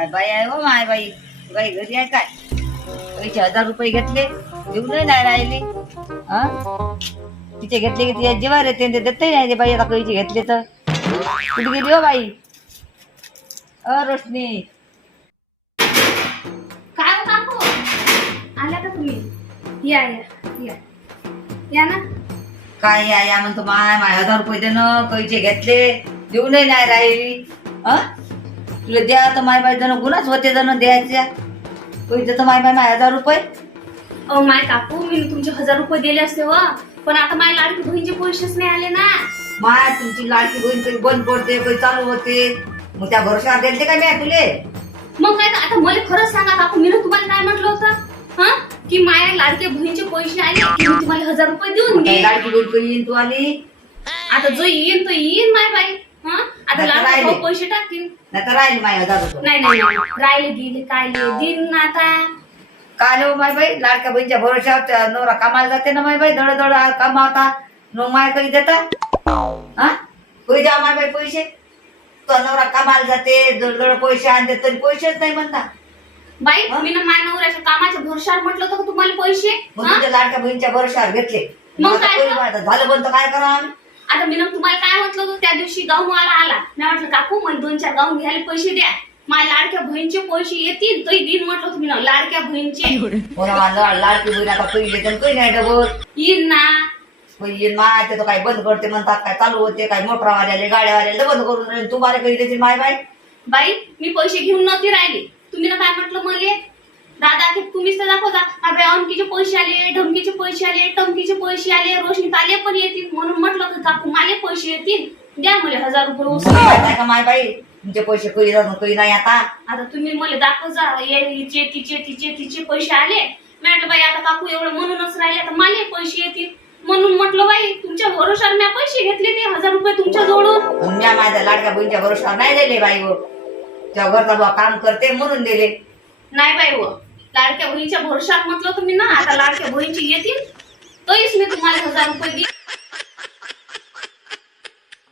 काय बाई आहे हो माय बाई? बाई घरी आहे काय? पैसे हजार रुपये घेतले देऊनही नाही राहिले. हा? तिचे घेतले की तिच्या जेव्हा येते ते देतही नाही बाई. आता पैसे घेतले तर. कुठे गेली हो बाई? अ रोशनी. काय हो काकू आल्या का तुम्ही? या या या. या ना. काय या या म्हणतो माय माय हजार रुपये देणं पैसे घेतले देऊनही नाही राहिली. हा तुला द्या तर माय बाई जण गुन्हाच होते जण द्यायच्या. पैसे तर माय बाई माय हजार रुपये. अहो माय काकू मी तुमचे हजार रुपये दिले असते व पण आता माझ्या लाडकी बहिणीचे पैसेच नाही आले ना. माय तुमची लाडकी बहीण कधी बंद पडते कधी चालू होते. मग त्या भरोशावर देते काय मी तुले? मग काय तर आता मला खरंच सांगा काकू मी तुम्हाला काय म्हटलं होतं? हा? की माझ्या लाडक्या बहिणीचे पैसे आले की मी तुम्हाला हजार रुपये देऊन दे लाडकी बहीण कधी येईन तू आली? आता जो येईन तो येईन माय बाई. हा? आता तर राहिले. भाऊ पैसे टाकतील नाही तर राहील माय हजार रुपये नाही नाही नाही. राहिले गेले काय दिन ना आता. काय हो माय बाई? लाडक्या बहीणच्या भरोशावर त्या नवरा कामाला जाते ना माय बाई? दड दड कमावता मग माय कधी देता? हा? कधी द्या माय बाई पैसे. तो नवरा कामाला जाते दड दड पैसे आणते तरी पैसेच नाही म्हणता. बाई मी ना माझ्या नवऱ्याच्या कामाच्या भरशावर म्हटलं होतं का तुम्हाला पैसे? मग हा? लाडक्या बहीणच्या भरोशावर घेतले. मग आता काय तर? झालं? बंद तर काय करा आम्ही? आता मी ना तुम्हाला काय म्हटलं होतं? त्या दिवशी गाऊन वाला आला. मी म्हटलं काकू मला दोन चार गाऊन घ्यायला पैसे द्या. माझ्या लाडक्या बहिणीचे पैसे येतील. तरी दिन म्हटलं तुम्ही ना लाडक्या बहिणीचे. लाडकी बहीण आता काही नाही डबल. येईन ना. माय ते तो काय बंद करते म्हणतात काय चालू होते काय मोटरवाल्याले गाड्यावाल्याले बंद करून राहिले. तू बारे काही देते माय बाय बाई मी पैसे घेऊन नव्हते राहिले. तुम्ही ना काय म्हटलं मले? दादा ते तुम्हीच तर दाखवता. अरे अंकीचे पैसे आले ढमकीचे पैसे आले टमकीचे पैसे आले रोशनी ताले पण येतील म्हणून म्हटलं की काकू माले पैसे येतील द्या मला हजार रुपये उचलून. माहीत का माय बाई? तुमचे पैसे काही जाऊन काही नाही आता? आता तुम्ही मला दाखव जा हिचे तिचे तिचे तिचे पैसे आले. मी म्हटलं बाई आता काकू एवढं म्हणूनच राहिले तर मला पैसे येतील. म्हणून म्हटलं बाई तुमच्या भरोशावर मी पैसे घेतले ते हजार रुपये तुमच्या जवळून. म्या माझ्या लाडक्या बहिणीच्या भरोशावर नाही दिले बाई त्या घरचा बुवा काम करते म्हणून दिले. नाही बाई व लाडक्या बहिणीच्या भरोशावर म्हटलं तुम्ही ना आता लाडक्या बहिणीचे येतील. तरीच मी तुम्हाला हजार रुपये देईन.